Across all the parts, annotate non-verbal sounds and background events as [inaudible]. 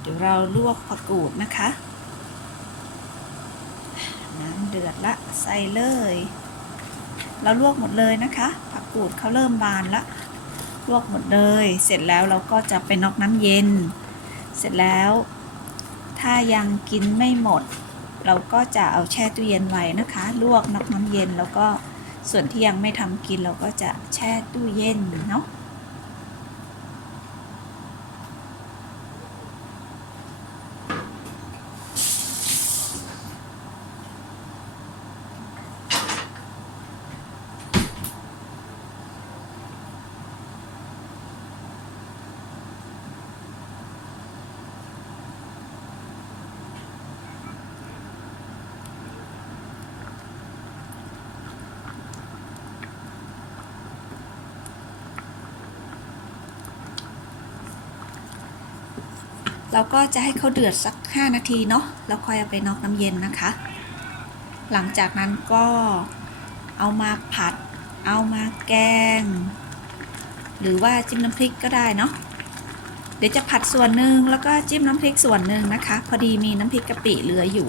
เดี๋ยวเราลวกผักกูดนะคะ น้ำเดือดละใส่เลย เราลวกหมดเลยนะคะ ผักกูดเขาเริ่มบานละลวกหมดเลย เสร็จแล้วเราก็จะไปน็อกน้ำเย็น เสร็จแล้ว ถ้ายังกินไม่หมด เราก็จะเอาแช่ตู้เย็นไว้นะคะ ลวกน็อกน้ำเย็นแล้วก็ส่วนที่ยังไม่ทำกินเราก็จะแช่ตู้เย็นเนาะ เราก็จะให้เขาเดือดสัก 5 นาทีเนาะแล้วค่อยเอาไปนอกน้ำเย็นนะคะ หลังจากนั้นก็เอามาผัด เอามาแกง หรือว่าจิ้มน้ำพริกก็ได้เนาะเดี๋ยวจะผัดส่วนหนึ่งแล้วก็จิ้มน้ำพริกส่วนหนึ่งนะคะ พอดีมีน้ำพริกกะปิเหลืออยู่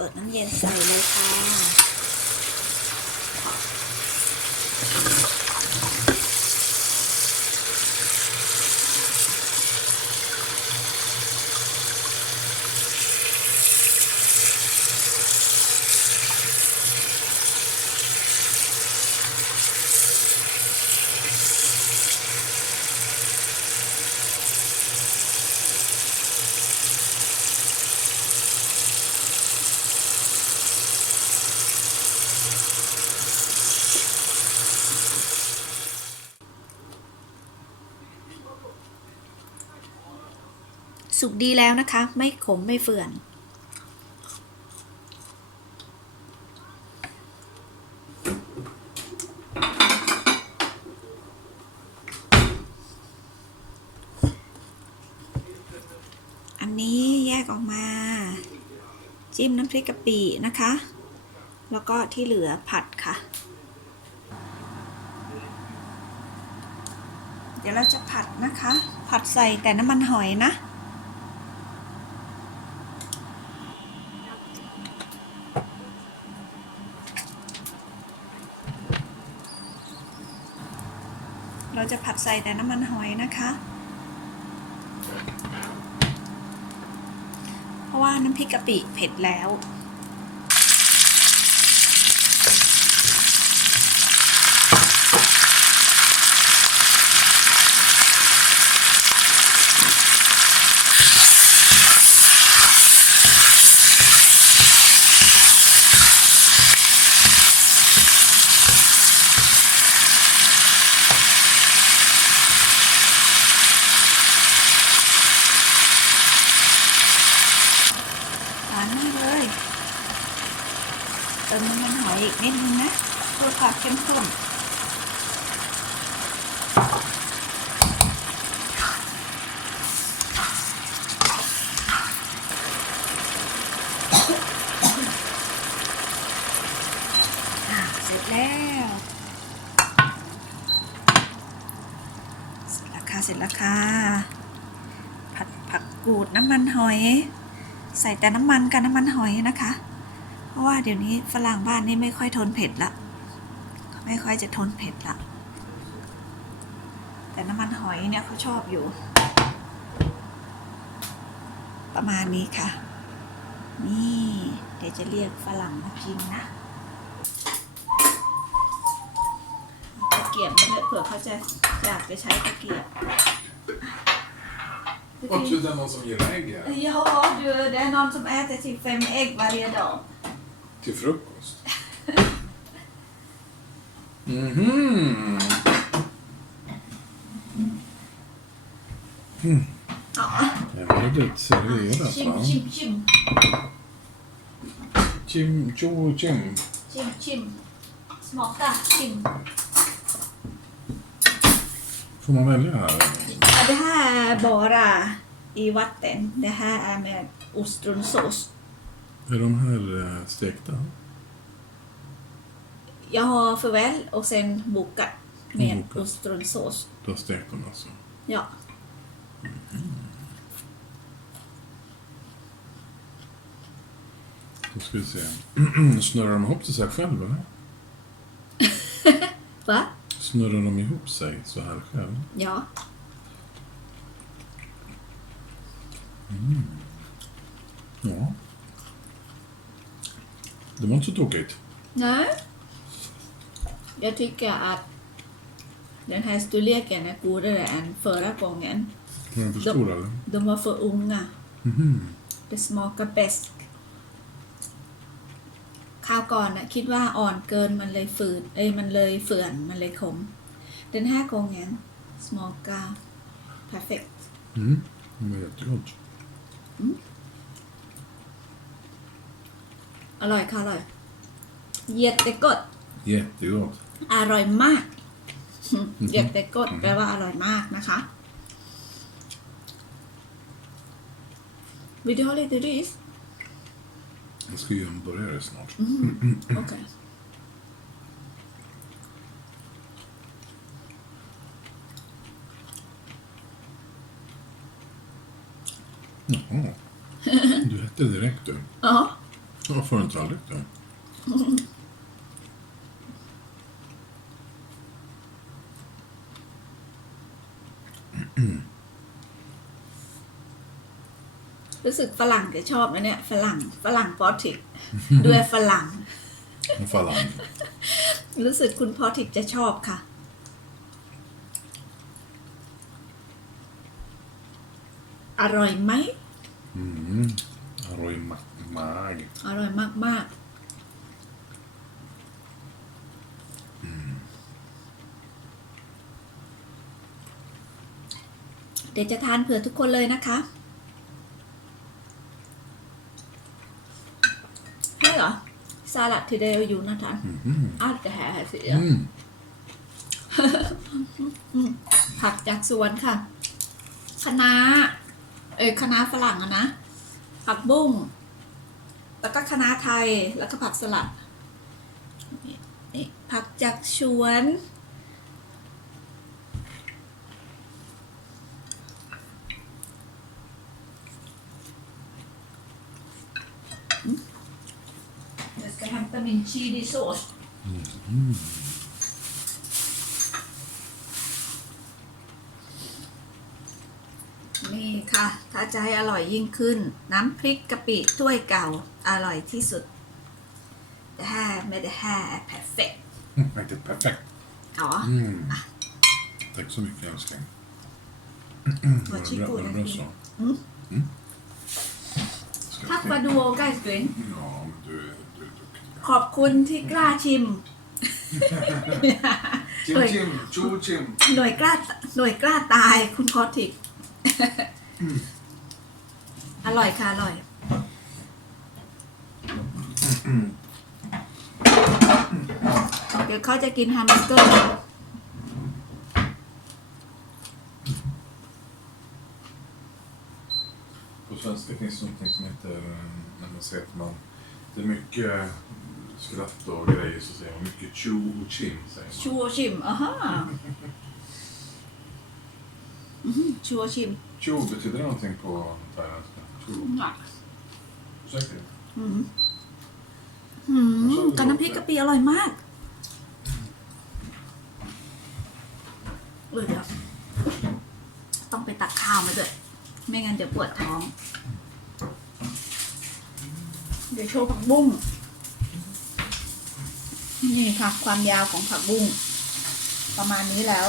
เปิดน้ำเย็นใส่เลยค่ะ สุกดีแล้วนะคะ ไม่ขมไม่เฟื่อนอันนี้แยกออกมา จิ้มน้ำพริกกะปินะคะ แล้วก็ที่เหลือผัดค่ะ เดี๋ยวเราจะผัดนะคะ ผัดใส่แต่น้ำมันหอยนะ เราจะผัดใส่แต่น้ำมันหอยนะคะ เพราะว่าน้ำพริกกะปิเผ็ดแล้ว หวานมากเลย เติมน้ำมันหอยอีกนิดนึงนะเพื่อความเข้มข้นอ่าเสร็จแล้วเสร็จแล้วค่ะเสร็จแล้วค่ะผัดผักกูดน้ำมันหอย ใส่แต่น้ำมันกับน้ำมันหอยนะคะ เพราะว่าเดี๋ยวนี้ฝรั่งบ้านนี่ไม่ค่อยทนเผ็ดละเขาไม่ไม่ค่อยจะทนเผ็ดละ แต่น้ำมันหอยเนี่ยเขาชอบอยู่ ประมาณนี้ค่ะ นี่ เดี๋ยวจะเรียกฝรั่งมากินนะเอาตะเกียบนี่เลยเผื่อเขาจะอยากจะใช้ตะเกียบ Och så är det någon som gillar ägg här. Ja, du, det är någon som äter till fem ägg varje dag. Till frukost. Mhm. Ja, Det är väldigt serverat chim, va? chim, chim. Chim, cho, chim. Chim, chim. Smaka, chim. Får man välja här? Ja, det här är bara i vatten. Det här är med ostronsås. Är de här eh, stekta? Jag har förväl och sen bokat med Bokat. ostronsås. Du har stekt dem alltså? Ja. Då ska vi se. [clears throat] Snurrar de ihop sig själv eller? Va? Snurrar de ihop sig så här själv? Ja. Ja. Det var inte så tokigt. Nej. Jag tycker att den här storleken är godare än förra gången. Var de för De- stora eller? De var för unga. Mhm. Det smakar bäst คราวก่อนนะคิดว่าอ่อนเกินมันเลยฝืดเอ้ยมันเลยเฟื่อนมันเลยขม Den här gången smakar perfekt. Mm. Det var jättegott. อร่อยค่ะอร่อยเยียดเตกด Jättegott. อร่อยมากเยียดเตกดแปลว่าอร่อยมากนะคะ Vill du ha lite ris? Jag ska göra en burgare snart. Okej. Jaha. Du äter direkt du. Ja. Varför har du inte tallrik då? Mm. รู้สึกฝรั่งจะชอบนะเนี่ย ฝรั่ง ฝรั่งพอติก ด้วยฝรั่ง En falang. รู้สึกคุณพอติกจะชอบค่ะ อร่อยไหม Mm. Arroy ma- mag. อร่อยมากๆเดี๋ยวจะทานเผื่อทุกคนเลยนะคะ ให้เหรอซาลัดที่เดลอยู่นะทาน Mhm. อ้าวแต่แห่เสีย Mm. ผักจากสวนค่ะคะน้าเอ้ยคะน้าฝรั่งอะนะ ผักบุ้ง แล้วก็คะน้าไทย แล้วก็ผักสลัดนี่นี่ผักจากสวน Jag ska hämta min chilisås. Mm. นี่ค่ะ ถ้าจะให้อร่อยยิ่งขึ้น น้ำพริกกะปิถ้วยเก่า อร่อยที่สุด Det här med det här är perfekt. Mm. Riktigt perfekt. Ja, Mm. Tack så mycket älskling. Var det bra, var det bra så? Mm. Mm. Ska tack jag vad du vågar älskling. Ja, men du, är- du är duktig. ขอบคุณที่กล้าชิม Chim, Oj. chim, cho, chim. หน่วยกล้าหน่วยกล้าตายคุณคอติก อร่อยค่ะ อร่อย เดี๋ยวเขาจะกินแฮมเบอร์เกอร์ På svenska finns det någonting som heter, eh, när man säger att man, det är mycket skratt och grejer så säger man mycket cho och chim. Säger man. ชัวชิมอ่าฮะ อื้อหือชัวชิม Cho, betyder det någonting på thailändska? Cho. หนัก Säkert. อืมอืมกับน้ำพริกกะปิอร่อยมากเออเดี๋ยวต้องไปตักข้าวมาด้วยไม่งั้นจะปวดท้อง เดี๋ยวโชว์ผักบุ้ง นี่ค่ะ ความยาวของผักบุ้ง ประมาณนี้แล้ว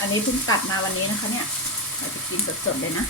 อันนี้เพิ่งตัดมาวันนี้นะคะเนี่ยเราจะกินสดๆเลยนะ